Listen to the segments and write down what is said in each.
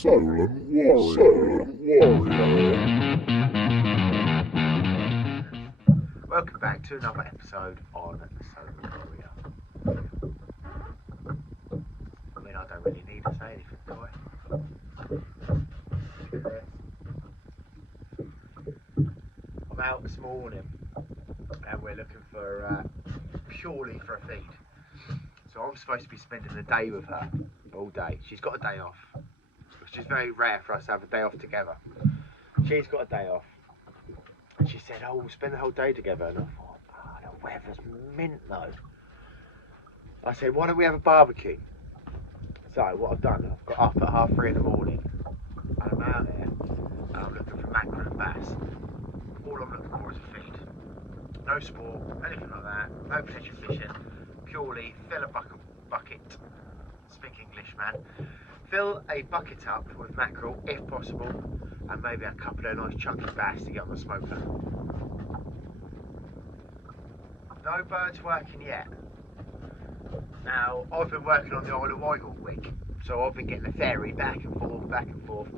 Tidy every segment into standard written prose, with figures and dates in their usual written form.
Solent Warrior. Welcome back to another episode on Solent Warrior. I mean, I don't really need to say anything, do I? I'm out this morning and we're looking for purely for a feed. So I'm supposed to be spending the day with her all day. She's got a day off, which is very rare for us to have a day off together. She's got a day off. And she said, oh, we'll spend the whole day together. And I thought, oh, the weather's mint though. I said, why don't we have a barbecue? So what I've done, I've got up at 3:30 in the morning and I'm out there and I'm looking for mackerel and bass. All I'm looking for is a feed. No sport, anything like that, no pleasure fishing, purely fill a bucket, speak English man, fill a bucket up with mackerel if possible, and maybe a couple of nice chunky bass to get on the smoker. No birds working yet. Now, I've been working on the Isle of Wight all week, so I've been getting the ferry back and forth,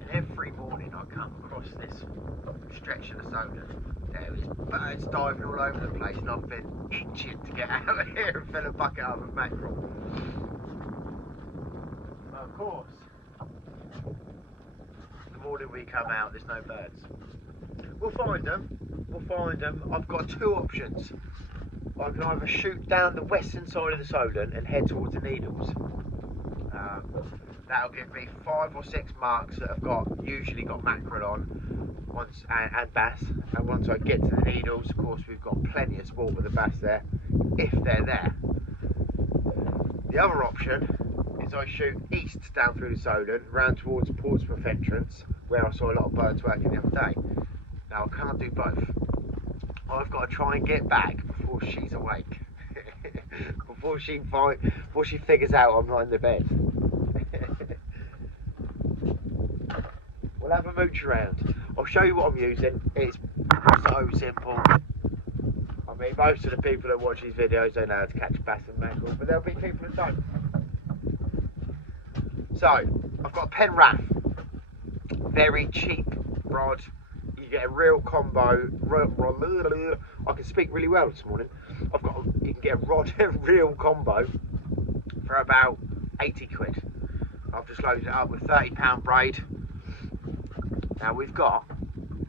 and every morning I come across this stretch of the Solent. There is birds diving all over the place, and I've been itching to get out of here and fill a bucket up of mackerel. But of course, the morning we come out, there's no birds. We'll find them. I've got two options. I can either shoot down the western side of the Solent and head towards the Needles. That'll give me 5 or 6 marks that have usually got mackerel on, and bass. And once I get to the Needles, of course, we've got plenty of sport with the bass there, if they're there. The other option is I shoot east down through the Solent, round towards Portsmouth entrance, where I saw a lot of birds working the other day. Now I can't do both. I've got to try and get back before she's awake. before she figures out I'm not in the bed. We'll have a mooch around. I'll show you what I'm using. It's so simple. I mean, most of the people that watch these videos don't know how to catch bass and mackerel, but there'll be people that don't. So, I've got a Pen Raff. Very cheap rod. You get a reel combo. I can speak really well this morning. You can get a rod and reel combo for about 80 quid. I've just loaded it up with £30 braid. Now we've got a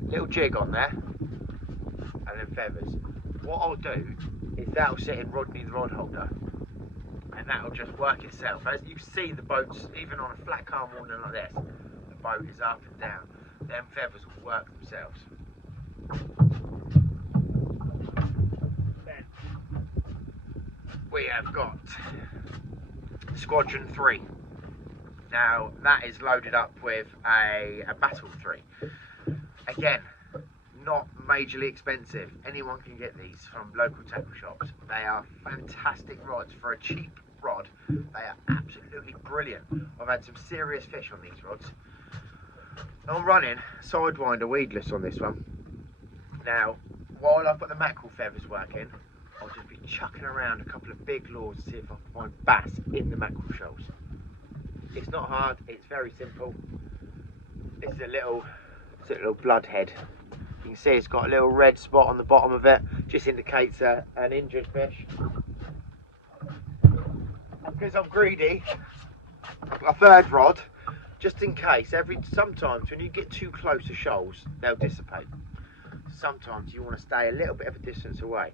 little jig on there and then feathers. What I'll do is that'll sit in Rodney the rod holder and that'll just work itself. As you can see, the boats, even on a flat calm morning like this, the boat is up and down. Them feathers will work themselves. Then we have got Squadron 3. Now that is loaded up with a Battle 3. Again, not majorly expensive. Anyone can get these from local tackle shops. They are fantastic rods for a cheap rod. They are absolutely brilliant. I've had some serious fish on these rods. I'm running Sidewinder weedless on this one. Now, while I've got the mackerel feathers working, I'll just be chucking around a couple of big lures to see if I can find bass in the mackerel shoals. It's not hard, it's very simple. This is a little bloodhead. You can see it's got a little red spot on the bottom of it, just indicates an injured fish. And because I'm greedy, I've got a third rod, just in case. Sometimes when you get too close to shoals, they'll dissipate. Sometimes you want to stay a little bit of a distance away.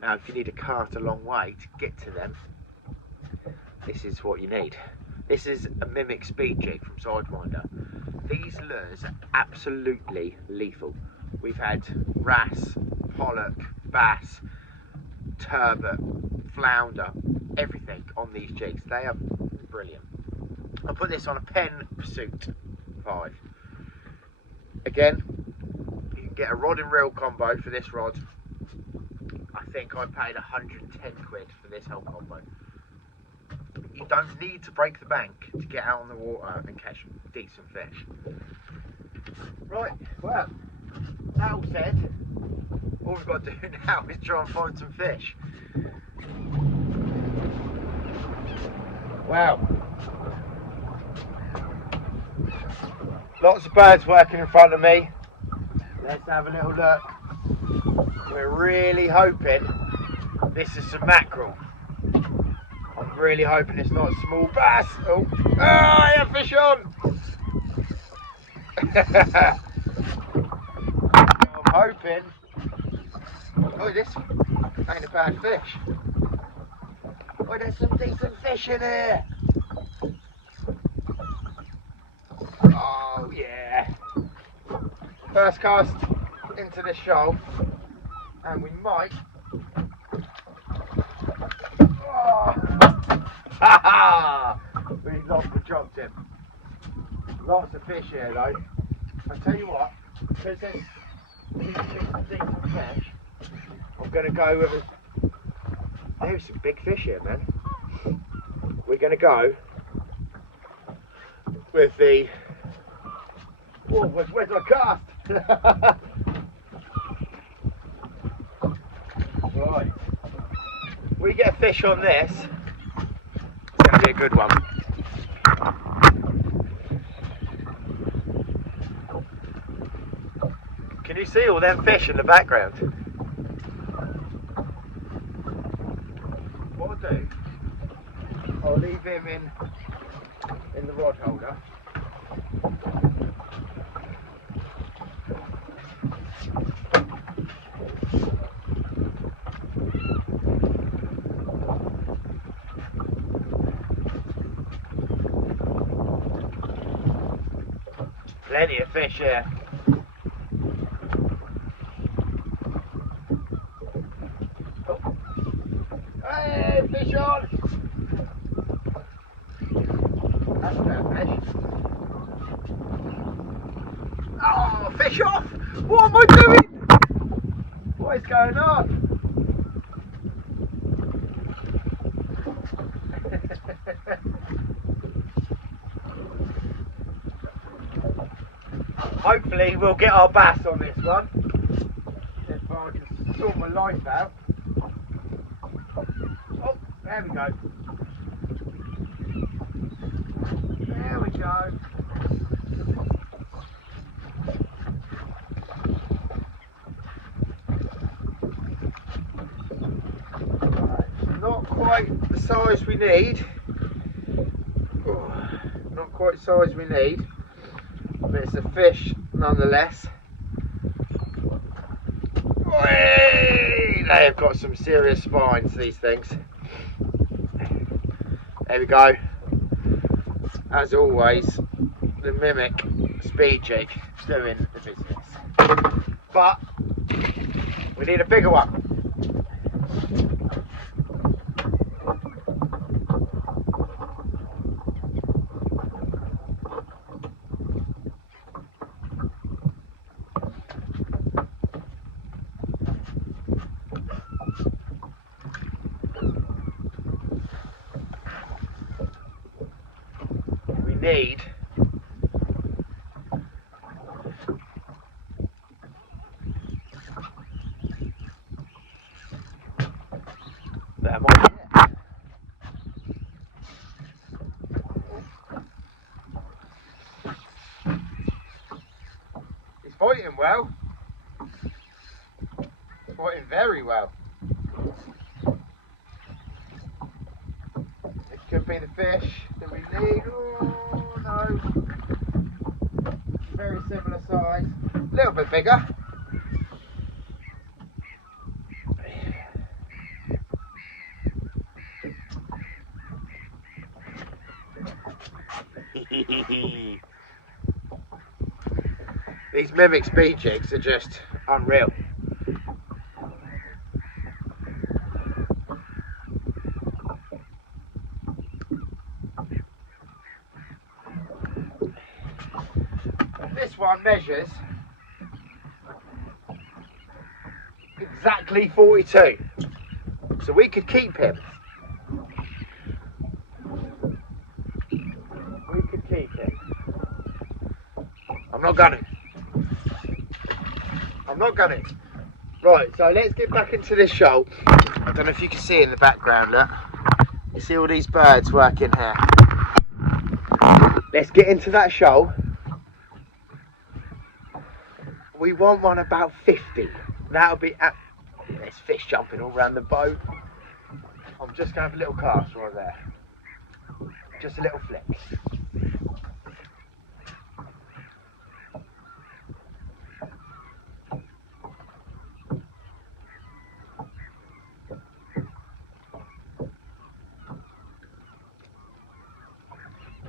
Now if you need to cart a long way to get to them, this is what you need. This is a Mimic speed jig from Sidewinder. These lures are absolutely lethal. We've had wrasse, pollock, bass, turbot, flounder, everything on these jigs. They are brilliant. I'll put this on a Pen Pursuit 5. Again, you can get a rod and reel combo for this rod. I think I paid 110 quid for this whole combo. You don't need to break the bank to get out on the water and catch decent fish. Right, well, that all said, all we've got to do now is try and find some fish. Wow. Lots of birds working in front of me. Let's have a little look. We're really hoping this is some mackerel. I'm really hoping it's not a small bass. Oh, I have fish on. I'm hoping. Oh, this ain't a bad fish. Oh, there's some decent fish in here. Oh yeah. First cast into the shoal, and we might. Oh. We lost the drop tip. Lots of fish here though. I tell you what, because there's some decent fish, I'm going to go with there's some big fish here, man. We're going to go with the. Oh, where's my cast? Right. We get a fish on this. It's going to be a good one. Can you see all them fish in the background? What I'll do, I'll leave him in the rod holder. Plenty of fish here. Hey, fish on! That's no fish. Oh, fish off! What am I doing? What is going on? Hopefully we'll get our bass on this one. If I can sort my life out. Oh, there we go. There we go. Right, not quite the size we need. Oh, not quite the size we need. But it's a fish nonetheless. Whee! They have got some serious spines, these things. There we go. As always, the mimic speed jig doing the business. But we need a bigger one. Need that might be it. He's fighting well. He's fighting very well. It could be the fish that we need. Oh no. Very similar size. A little bit bigger. These mimic speed jigs are just unreal. This one measures exactly 42, so we could keep him. We could keep him. I'm not gunning. I'm not gunning. Right, so let's get back into this shoal. I don't know if you can see in the background, look. You see all these birds working here. Let's get into that shoal We want one about 50. That'll be there's fish jumping all around the boat. I'm just going to have a little cast right there. Just a little flick.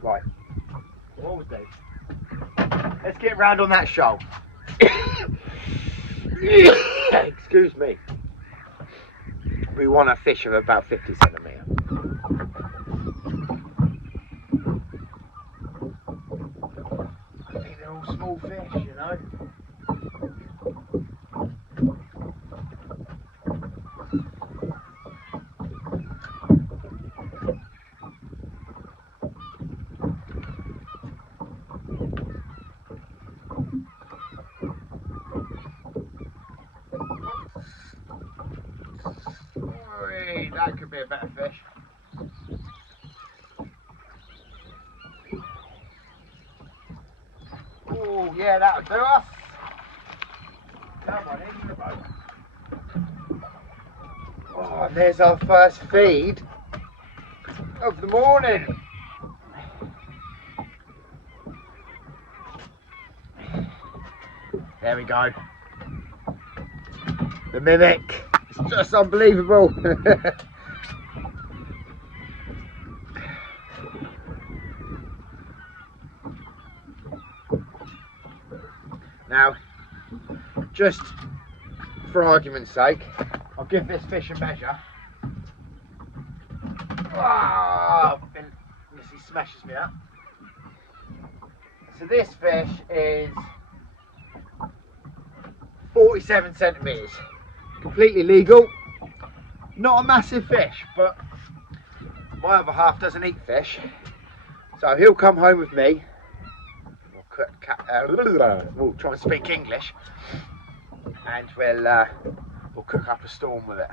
Right. What was this? Let's get round on that shoal. Excuse me. We want a fish of about 50 centimetres. I think they're all small fish, you know. That could be a better fish. Oh yeah, that'll do us. Come on, into the boat. Oh, and there's our first feed of the morning. There we go. The mimic. It's just unbelievable. Now, just for argument's sake, I'll give this fish a measure. Oh, he smashes me up. So this fish is 47 centimetres. Completely legal. Not a massive fish, but my other half doesn't eat fish. So he'll come home with me. We'll try and speak English, and we'll cook up a storm with it.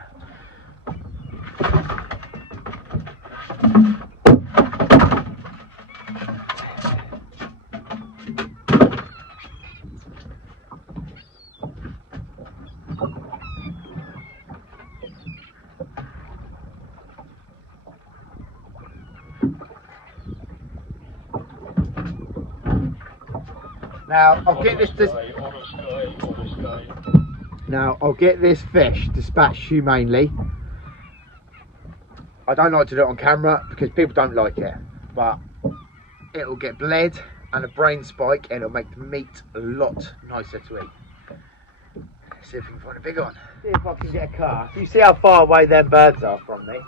Now I'll get this fish dispatched humanely. I don't like to do it on camera because people don't like it, but it'll get bled and a brain spike, and it'll make the meat a lot nicer to eat. Let's see if we can find a big one. See if I can get a cast. You see how far away them birds are from me?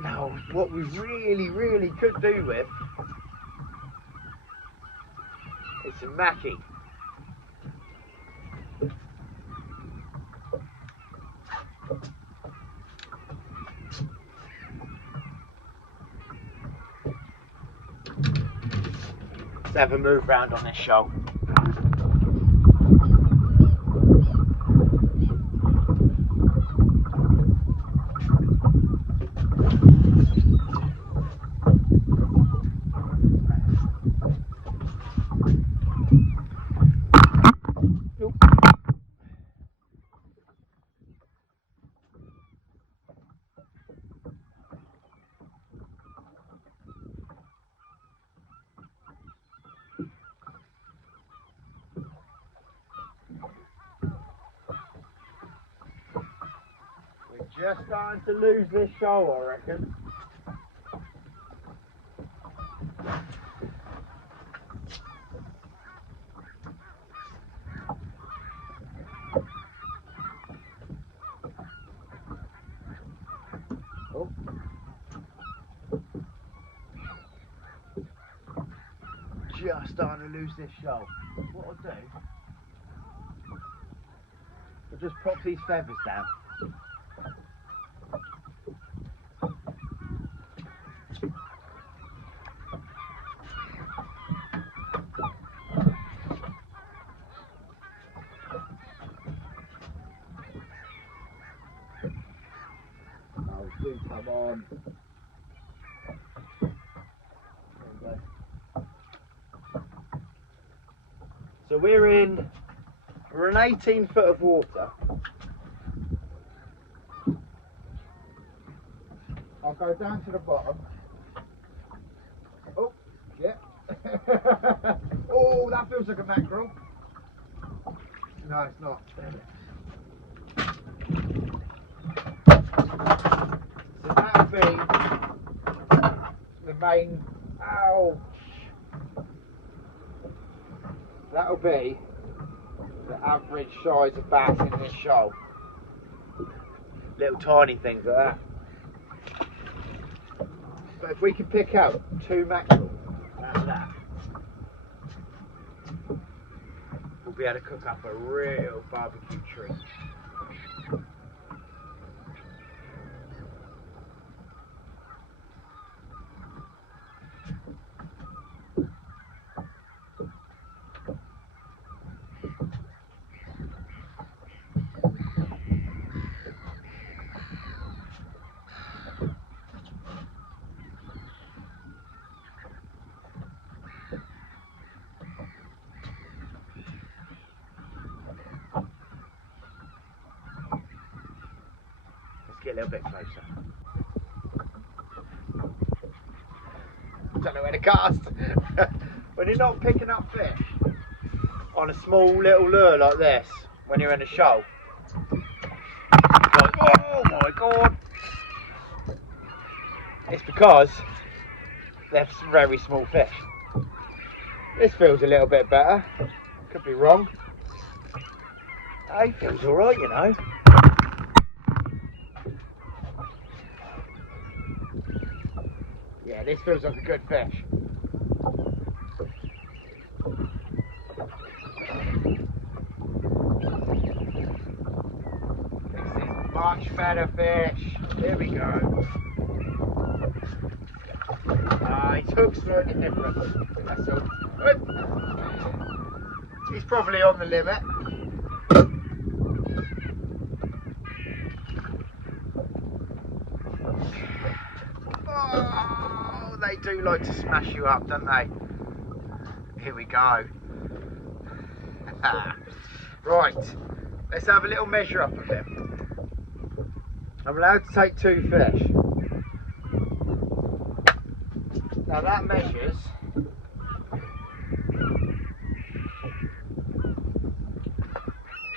Now, what we really could do with is some mackie. Let's have a move round on this shoal. Just starting to lose this shoal, I reckon. Oh. Just starting to lose this shoal. What I'll do, I'll just prop these feathers down. So we're in 18 foot of water. I'll go down to the bottom. Oh, yeah. Oh, that feels like a mackerel. No, it's not. Damn it. So that'll be the main. Ouch. That'll be the average size of bass in this shoal. Little tiny things like that. But if we can pick out 2 mackerel out of that, we'll be able to cook up a real barbecue treat. Get a little bit closer. Don't know where to cast. When you're not picking up fish on a small little lure like this, when you're in a shoal, like, oh my god! It's because they're very small fish. This feels a little bit better. Could be wrong. It feels alright, you know. Yeah, this feels like a good fish. This is much better fish. Here we go. His hook's slightly different. That's all. He's probably on the limit. Oh, they do like to smash you up, don't they? Here we go. Right, let's have a little measure up of him. I'm allowed to take 2 fish. Now that measures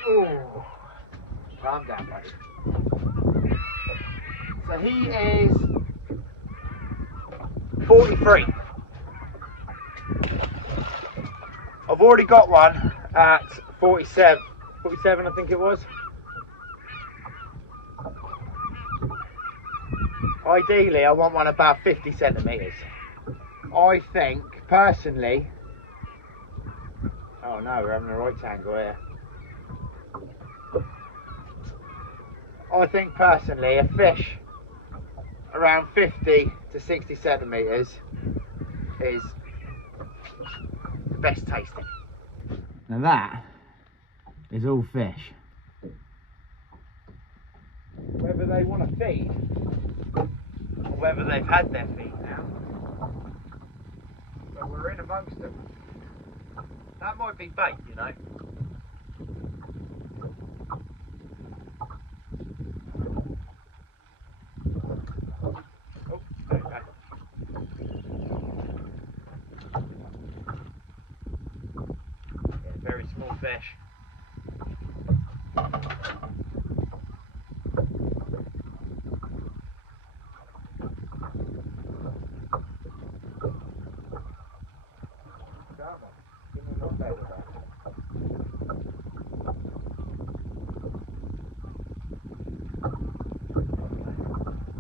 oh, calm down, buddy. So he is 43. I've already got one at 47. 47 I think it was. Ideally I want one about 50 centimetres. I think personally, oh no, we're having a right angle here. I think personally a fish around 50 to 60 centimetres is the best tasting. Now that is all fish. Whether they want to feed or whether they've had their feed now, but we're in amongst them. That might be bait, you know. Oh, okay. Yeah, very small fish.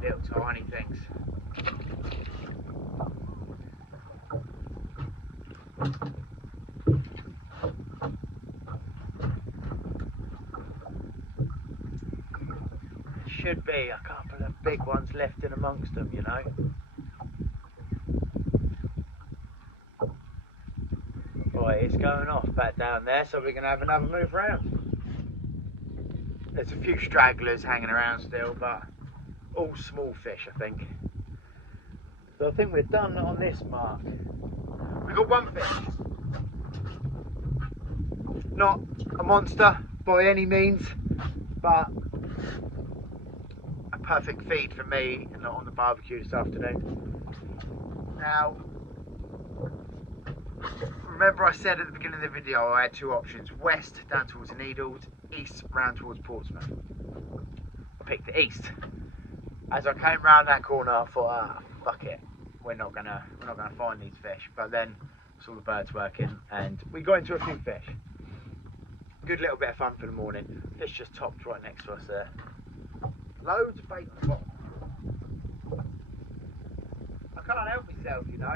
Little tiny things. Should be a couple of big ones left in amongst them, you know. Right, it's going off back down there, so we're going to have another move round. There's a few stragglers hanging around still, but all small fish, I think. So I think we're done on this mark. We've got one fish. Not a monster by any means, but a perfect feed for me and on the barbecue this afternoon. Now, remember I said at the beginning of the video I had two options: west down towards the Needles, east round towards Portsmouth. I picked the east. As I came round that corner, I thought, fuck it, we're not gonna find these fish. But then saw the birds working, and we got into a few fish. Good little bit of fun for the morning. Fish just topped right next to us there. Loads of bait on the bottom. I can't help myself, you know.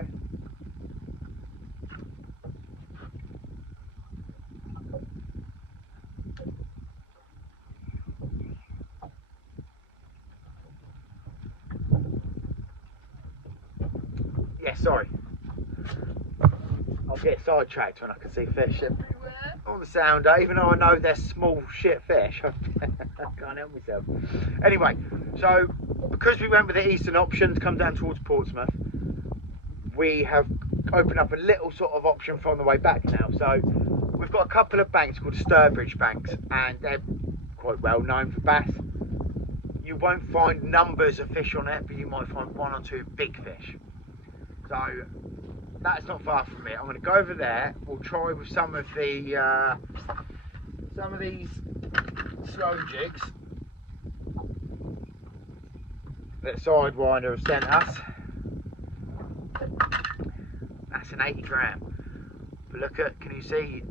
Yeah, sorry. I'll get sidetracked when I can see fish everywhere on the sounder, even though I know they're small shit fish. I can't help myself. Anyway, so because we went with the eastern option to come down towards Portsmouth, we have opened up a little sort of option from the way back now. So we've got a couple of banks called Sturbridge banks, and they're quite well known for bass. You won't find numbers of fish on it, but you might find one or two big fish. So that's not far from me. I'm going to go over there. We'll try with some of these slow jigs that Sidewinder have sent us. That's an 80 gram. But look at, can you see?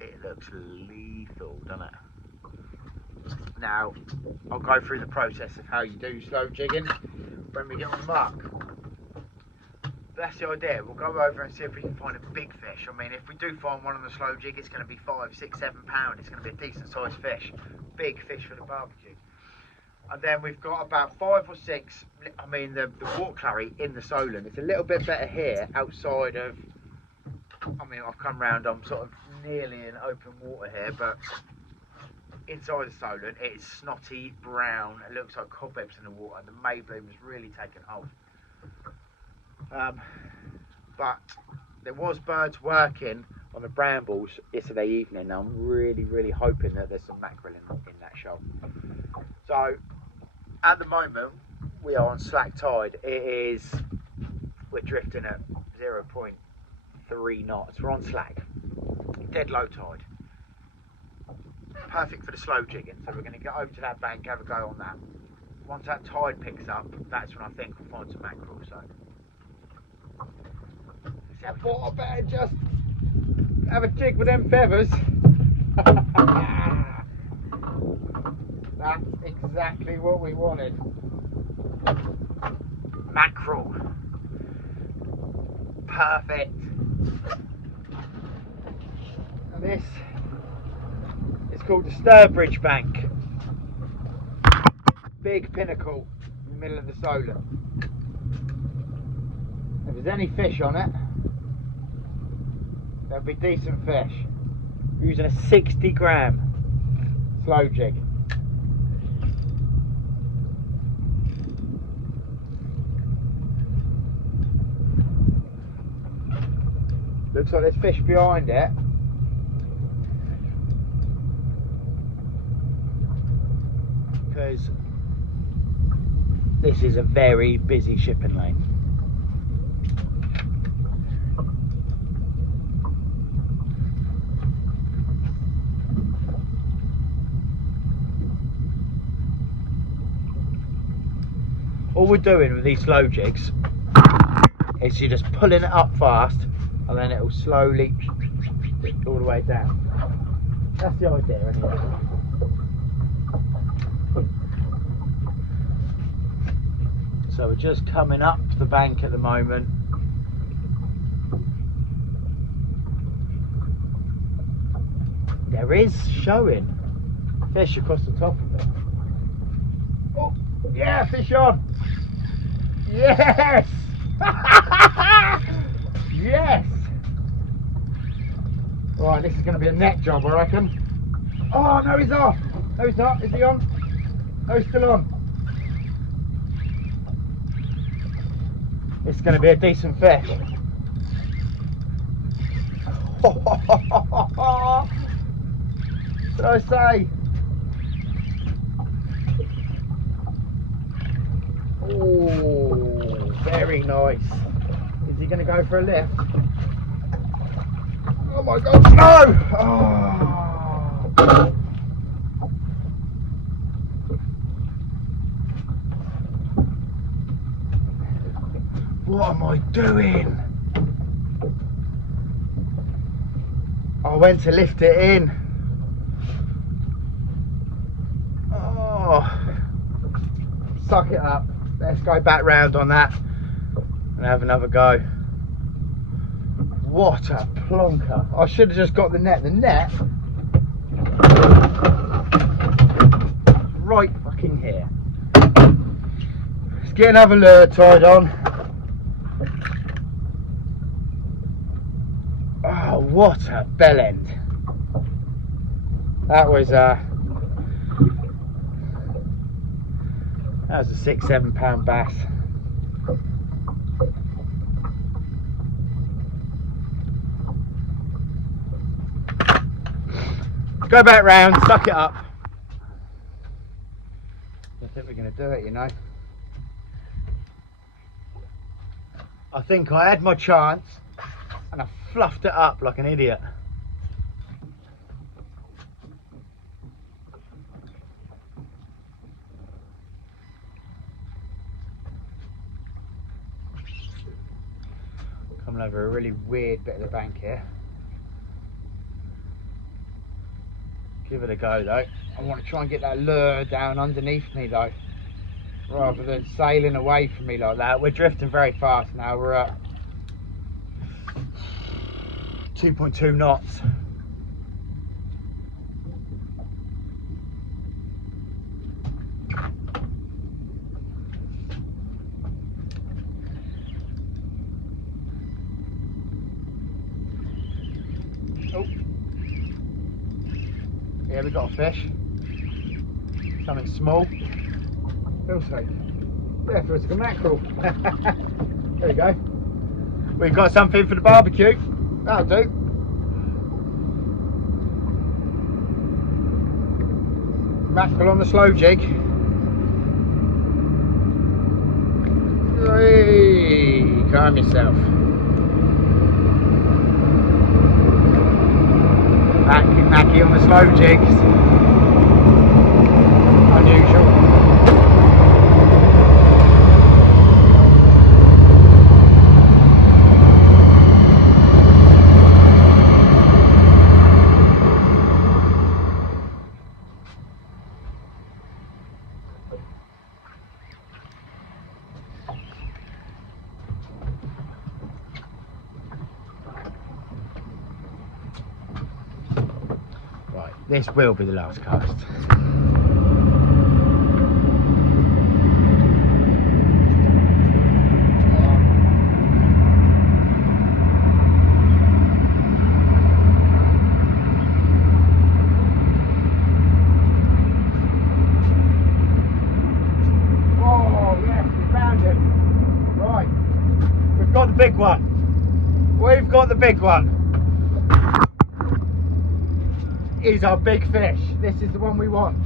It looks lethal, doesn't it? Now, I'll go through the process of how you do slow jigging when we get on the mark. That's the idea. We'll go over and see if we can find a big fish. I mean, if we do find one on the slow jig, it's going to be 5, 6, 7 pound. It's going to be a decent sized fish. Big fish for the barbecue. And then we've got about 5 or 6, I mean, the water clary in the Solent. It's a little bit better here outside of, I mean, I've come round, I'm sort of nearly in open water here, but inside the Solent, it's snotty brown. It looks like cobwebs in the water. The Maybloom has really taken hold. But there was birds working on the brambles yesterday evening. Now I'm really hoping that there's some mackerel in that shoal. So at the moment we are on slack tide. We're drifting at 0.3 knots. We're on slack, dead low tide, perfect for the slow jigging. So we're going to get over to that bank, have a go on that. Once that tide picks up, that's when I think we'll find some mackerel. So I thought I better just have a jig with them feathers. That's exactly what we wanted. Mackerel. Perfect. And this is called the Sturbridge Bank. Big pinnacle in the middle of the Solent. If there's any fish on it, there'll be decent fish. We're using a 60 gram slow jig. Looks like there's fish behind it. Because this is a very busy shipping lane. All we're doing with these slow jigs is you're just pulling it up fast and then it will slowly all the way down. That's the idea anyway. So we're just coming up the bank at the moment. There is showing fish across the top of it. Oh, yeah, fish on! Yes! Yes! Right, this is going to be a net job, I reckon. Oh, no, he's off! No, he's not. Is he on? No, he's still on. It's going to be a decent fish. What did I say? Oh, very nice. Is he going to go for a lift? Oh my God, no! Oh. What am I doing? I went to lift it in. Oh, suck it up. Let's go back round on that and have another go. What a plonker. I should have just got the net. The net right fucking here. Let's get another lure tied on. Oh, what a bell end. That was a 6-7 pound bass. Go back round, suck it up. I think we're going to do it, you know. I think I had my chance and I fluffed it up like an idiot. Coming over a really weird bit of the bank here. Give it a go though. I want to try and get that lure down underneath me though, rather than sailing away from me like that. We're drifting very fast now. We're at 2.2 knots. Oh. Yeah, we got a fish. Something small. Feels like, yeah, feels like a mackerel. There you go. We've got something for the barbecue. That'll do. Mackerel on the slow jig. Hey, calm yourself. Mackie on the slow jigs. Unusual. Right, this will be the last cast. Big one. We've got the big one. He's our big fish. This is the one we want.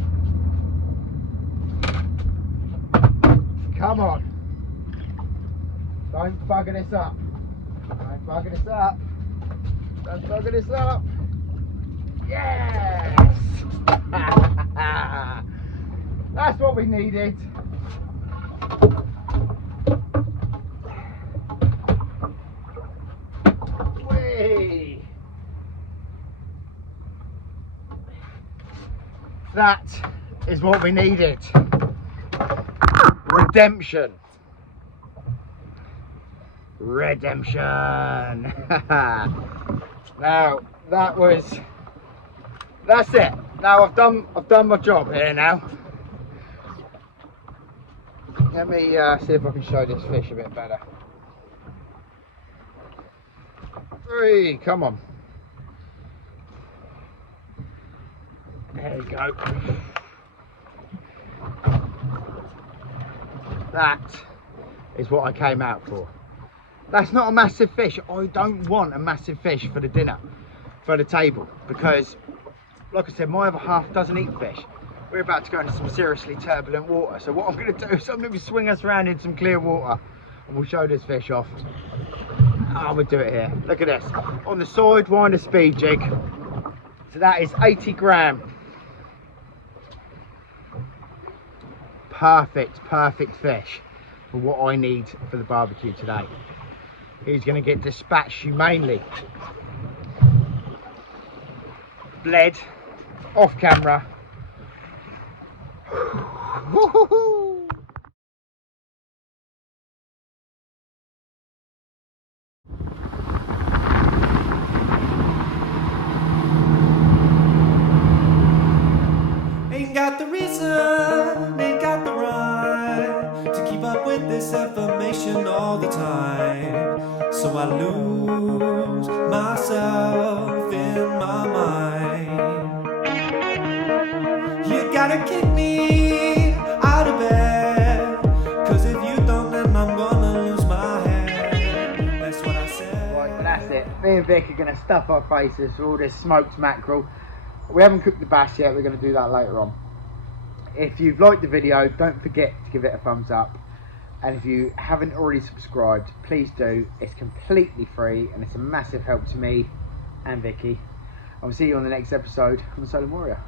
Come on. Don't bugger this up. Don't bugger this up. Don't bugger this up. Yes! That's what we needed. That is what we needed. Redemption. Redemption. Now that's it. Now I've done my job here now. Let me see if I can show this fish a bit better. Hey, come on. There you go. That is what I came out for. That's not a massive fish. I don't want a massive fish for the dinner, for the table, because like I said, my other half doesn't eat fish. We're about to go into some seriously turbulent water, so what I'm going to do is I'm going to swing us around in some clear water and we'll show this fish off. I'm going to do it here. Look at this. On the Sidewinder speed jig. So that is 80 gram. Perfect fish for what I need for the barbecue today. He's going to get dispatched humanely. Bled, off camera. Ain't got the reason, ain't got the rhyme to keep up with this information all the time. So I lose myself in my mind. You gotta kick me out of bed, cause if you don't, then I'm gonna lose my head. That's what I said. Right, but that's it. Me and Vic are going to stuff our faces with all this smoked mackerel. We haven't cooked the bass yet, we're going to do that later on. If you've liked the video, don't forget to give it a thumbs up. And if you haven't already subscribed, please do. It's completely free and it's a massive help to me and Vicky. I'll see you on the next episode on the Solent Warrior.